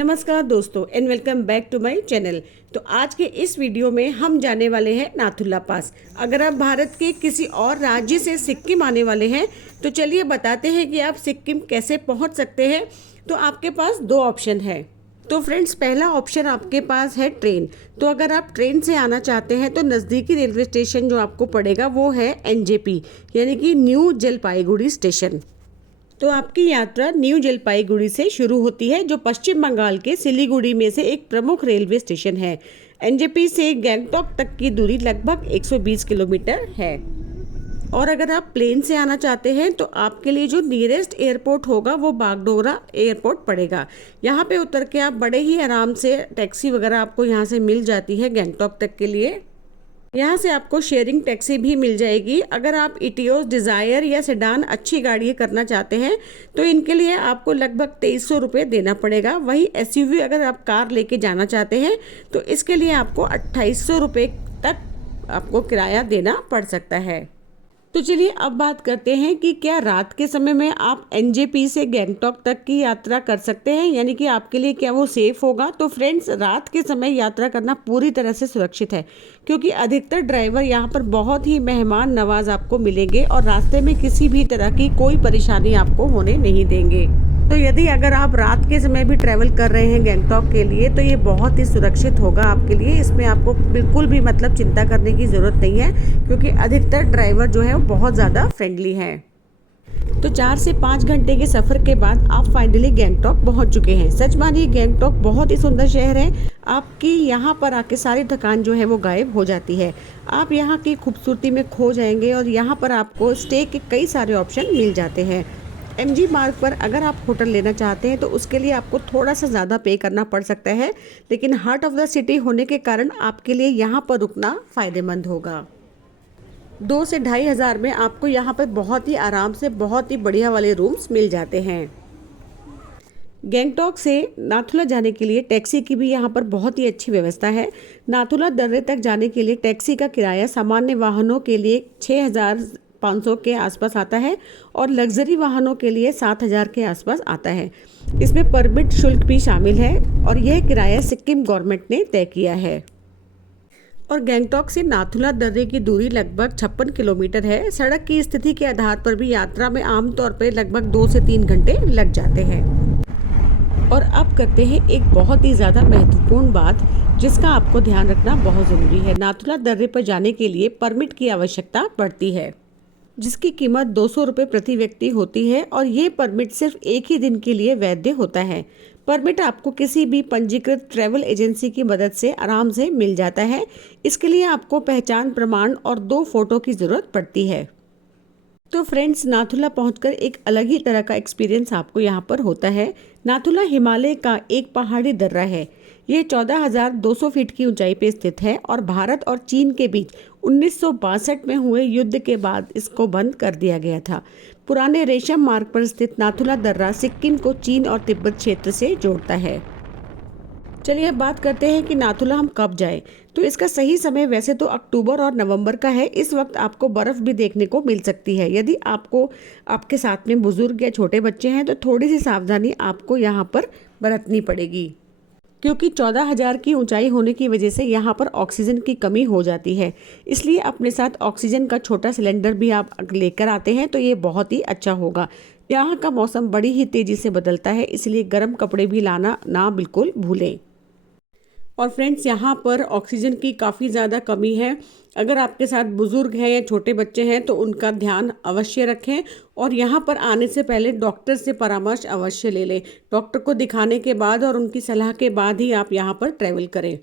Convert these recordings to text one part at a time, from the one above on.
नमस्कार दोस्तों and welcome back to my channel. तो आज के इस वीडियो में हम जाने वाले हैं नाथुला पास। अगर आप भारत के किसी और राज्य से सिक्किम आने वाले हैं तो चलिए बताते हैं कि आप सिक्किम कैसे पहुंच सकते हैं। तो आपके पास दो ऑप्शन है। तो फ्रेंड्स, पहला ऑप्शन आपके पास है ट्रेन। तो अगर आप ट्रेन से आना चाहते हैं तो नज़दीकी रेलवे स्टेशन जो आपको पड़ेगा वो है एनजेपी यानी कि न्यू जलपाईगुड़ी स्टेशन। तो आपकी यात्रा न्यू जलपाईगुड़ी से शुरू होती है जो पश्चिम बंगाल के सिलीगुड़ी में से एक प्रमुख रेलवे स्टेशन है। एनजेपी से गैंगटॉक तक की दूरी लगभग 120 किलोमीटर है। और अगर आप प्लेन से आना चाहते हैं तो आपके लिए जो नियरेस्ट एयरपोर्ट होगा वो बागडोगरा एयरपोर्ट पड़ेगा। यहाँ पे उतर के आप बड़े ही आराम से टैक्सी वगैरह आपको यहाँ से मिल जाती है गैंगटॉक तक के लिए। यहाँ से आपको शेयरिंग टैक्सी भी मिल जाएगी। अगर आप इटियोस, डिज़ायर या सेडान अच्छी गाड़ियाँ करना चाहते हैं तो इनके लिए आपको लगभग 2300 रुपये देना पड़ेगा। वही एसयूवी अगर आप कार लेके जाना चाहते हैं तो इसके लिए आपको 2800 रुपये तक आपको किराया देना पड़ सकता है। तो चलिए अब बात करते हैं कि क्या रात के समय में आप एनजेपी से गैंगटॉक तक की यात्रा कर सकते हैं, यानी कि आपके लिए क्या वो सेफ होगा। तो फ्रेंड्स, रात के समय यात्रा करना पूरी तरह से सुरक्षित है क्योंकि अधिकतर ड्राइवर यहाँ पर बहुत ही मेहमान नवाज आपको मिलेंगे और रास्ते में किसी भी तरह की कोई परेशानी आपको होने नहीं देंगे। तो यदि अगर आप रात के समय भी ट्रैवल कर रहे हैं गैंगटॉक के लिए तो ये बहुत ही सुरक्षित होगा आपके लिए। इसमें आपको बिल्कुल भी चिंता करने की ज़रूरत नहीं है क्योंकि अधिकतर ड्राइवर जो है वो बहुत ज़्यादा फ्रेंडली हैं। तो 4 से 5 घंटे के सफ़र के बाद आप फाइनली गैंगटॉक पहुंच चुके हैं। सच मानिए गैंगटॉक बहुत ही सुंदर शहर है। आपकी यहाँ पर आके सारी थकान जो है वो गायब हो जाती है। आप यहाँ की खूबसूरती में खो जाएंगे और यहाँ पर आपको स्टे के कई सारे ऑप्शन मिल जाते हैं। एमजी मार्ग पर अगर आप होटल लेना चाहते हैं तो उसके लिए आपको थोड़ा सा ज़्यादा पे करना पड़ सकता है, लेकिन हार्ट ऑफ द सिटी होने के कारण आपके लिए यहाँ पर रुकना फ़ायदेमंद होगा। 2 से 2500 में आपको यहाँ पर बहुत ही आराम से बहुत ही बढ़िया वाले रूम्स मिल जाते हैं। गैंगटॉक से नाथुला जाने के लिए टैक्सी की भी यहाँ पर बहुत ही अच्छी व्यवस्था है। नाथुला दर्रे तक जाने के लिए टैक्सी का किराया सामान्य वाहनों के लिए 6500 के आसपास आता है और लग्जरी वाहनों के लिए 7000 के आसपास आता है। इसमें परमिट शुल्क भी शामिल है और यह किराया सिक्किम गवर्नमेंट ने तय किया है। और गैंगटॉक से नाथुला दर्रे की दूरी लगभग 56 किलोमीटर है। सड़क की स्थिति के आधार पर भी यात्रा में आमतौर पर लगभग 2 से 3 घंटे लग जाते हैं। और अब करते हैं एक बहुत ही ज़्यादा महत्वपूर्ण बात जिसका आपको ध्यान रखना बहुत ज़रूरी है। नाथुला दर्रे पर जाने के लिए परमिट की आवश्यकता पड़ती है जिसकी कीमत 200 रुपये प्रति व्यक्ति होती है और ये परमिट सिर्फ एक ही दिन के लिए वैध होता है। परमिट आपको किसी भी पंजीकृत ट्रैवल एजेंसी की मदद से आराम से मिल जाता है। इसके लिए आपको पहचान प्रमाण और 2 फोटो की ज़रूरत पड़ती है। तो फ्रेंड्स, नाथुला पहुंचकर एक अलग ही तरह का एक्सपीरियंस आपको यहाँ पर होता है। नाथुला हिमालय का एक पहाड़ी दर्रा है। ये 14,200 फीट की ऊंचाई पे स्थित है और भारत और चीन के बीच 1962 में हुए युद्ध के बाद इसको बंद कर दिया गया था। पुराने रेशम मार्ग पर स्थित नाथुला दर्रा सिक्किम को चीन और तिब्बत क्षेत्र से जोड़ता है। चलिए अब बात करते हैं कि नाथुला हम कब जाएं। तो इसका सही समय वैसे तो अक्टूबर और नवंबर का है। इस वक्त आपको बर्फ़ भी देखने को मिल सकती है। यदि आपको आपके साथ में बुजुर्ग या छोटे बच्चे हैं तो थोड़ी सी सावधानी आपको यहाँ पर बरतनी पड़ेगी क्योंकि 14,000 की ऊंचाई होने की वजह से यहाँ पर ऑक्सीजन की कमी हो जाती है। इसलिए अपने साथ ऑक्सीजन का छोटा सिलेंडर भी आप लेकर आते हैं तो ये बहुत ही अच्छा होगा। यहाँ का मौसम बड़ी ही तेज़ी से बदलता है, इसलिए गर्म कपड़े भी लाना ना बिल्कुल भूलें। और फ्रेंड्स, यहाँ पर ऑक्सीजन की काफ़ी ज़्यादा कमी है। अगर आपके साथ बुज़ुर्ग हैं या छोटे बच्चे हैं तो उनका ध्यान अवश्य रखें और यहाँ पर आने से पहले डॉक्टर से परामर्श अवश्य ले लें। डॉक्टर को दिखाने के बाद और उनकी सलाह के बाद ही आप यहाँ पर ट्रैवल करें।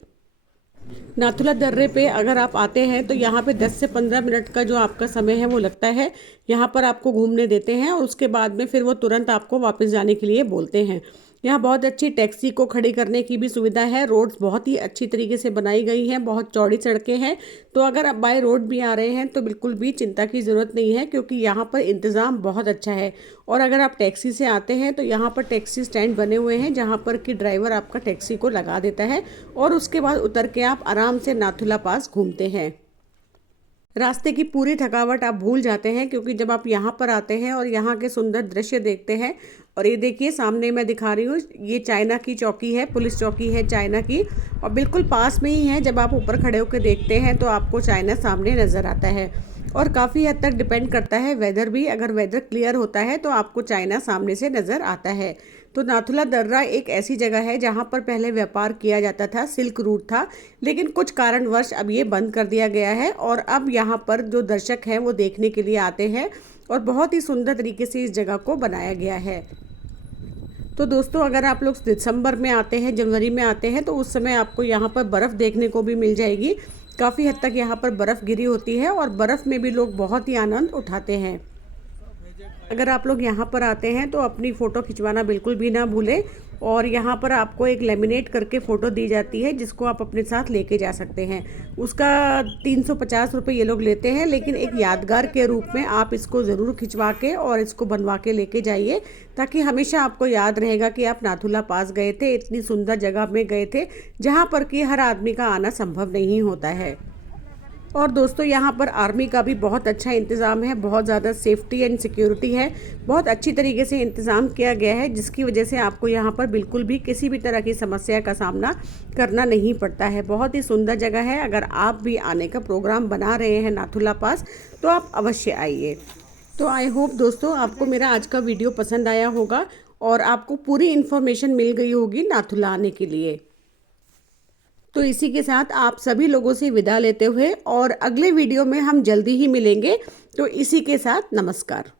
नाथुला दर्रे पे अगर आप आते हैं तो यहाँ पे 10 से 15 मिनट का जो आपका समय है वो लगता है। यहाँ पर आपको घूमने देते हैं और उसके बाद में फिर वो तुरंत आपको वापस जाने के लिए बोलते हैं। यहाँ बहुत अच्छी टैक्सी को खड़ी करने की भी सुविधा है। रोड्स बहुत ही अच्छी तरीके से बनाई गई हैं, बहुत चौड़ी सड़कें हैं। तो अगर आप बाय रोड भी आ रहे हैं तो बिल्कुल भी चिंता की ज़रूरत नहीं है क्योंकि यहाँ पर इंतज़ाम बहुत अच्छा है। और अगर आप टैक्सी से आते हैं तो यहाँ पर टैक्सी स्टैंड बने हुए हैं जहाँ पर कि ड्राइवर आपका टैक्सी को लगा देता है और उसके बाद उतर के आप आराम से नाथुला पास घूमते हैं। रास्ते की पूरी थकावट आप भूल जाते हैं, क्योंकि जब आप यहाँ पर आते हैं और यहाँ के सुंदर दृश्य देखते हैं। और ये देखिए सामने मैं दिखा रही हूँ, ये चाइना की चौकी है, पुलिस चौकी है चाइना की, और बिल्कुल पास में ही है। जब आप ऊपर खड़े होकर देखते हैं तो आपको चाइना सामने नज़र आता है। और काफ़ी हद तक डिपेंड करता है वेदर भी, अगर वेदर क्लियर होता है तो आपको चाइना सामने से नज़र आता है। तो नाथुला दर्रा एक ऐसी जगह है जहाँ पर पहले व्यापार किया जाता था, सिल्क रूट था, लेकिन कुछ कारणवश अब ये बंद कर दिया गया है। और अब यहाँ पर जो दर्शक हैं वो देखने के लिए आते हैं, और बहुत ही सुंदर तरीके से इस जगह को बनाया गया है। तो दोस्तों, अगर आप लोग दिसंबर में आते हैं, जनवरी में आते हैं, तो उस समय आपको यहाँ पर बर्फ़ देखने को भी मिल जाएगी। काफ़ी हद तक यहाँ पर बर्फ़ गिरी होती है और बर्फ़ में भी लोग बहुत ही आनंद उठाते हैं। अगर आप लोग यहाँ पर आते हैं तो अपनी फ़ोटो खिंचवाना बिल्कुल भी ना भूलें। और यहाँ पर आपको एक लेमिनेट करके फ़ोटो दी जाती है, जिसको आप अपने साथ लेके जा सकते हैं। उसका 350 रुपये ये लोग लेते हैं, लेकिन एक यादगार के रूप में आप इसको ज़रूर खिंचवा के और इसको बनवा के लेके जाइए, ताकि हमेशा आपको याद रहेगा कि आप नाथुला पास गए थे, इतनी सुंदर जगह में गए थे जहाँ पर कि हर आदमी का आना संभव नहीं होता है। और दोस्तों, यहाँ पर आर्मी का भी बहुत अच्छा इंतज़ाम है, बहुत ज़्यादा सेफ्टी एंड सिक्योरिटी है, बहुत अच्छी तरीके से इंतज़ाम किया गया है, जिसकी वजह से आपको यहाँ पर बिल्कुल भी किसी भी तरह की समस्या का सामना करना नहीं पड़ता है। बहुत ही सुंदर जगह है। अगर आप भी आने का प्रोग्राम बना रहे हैं नाथुला पास, तो आप अवश्य आइए। तो आई होप दोस्तों आपको मेरा आज का वीडियो पसंद आया होगा और आपको पूरी इन्फॉर्मेशन मिल गई होगी नाथुला आने के लिए। तो इसी के साथ आप सभी लोगों से विदा लेते हुए, और अगले वीडियो में हम जल्दी ही मिलेंगे। तो इसी के साथ नमस्कार।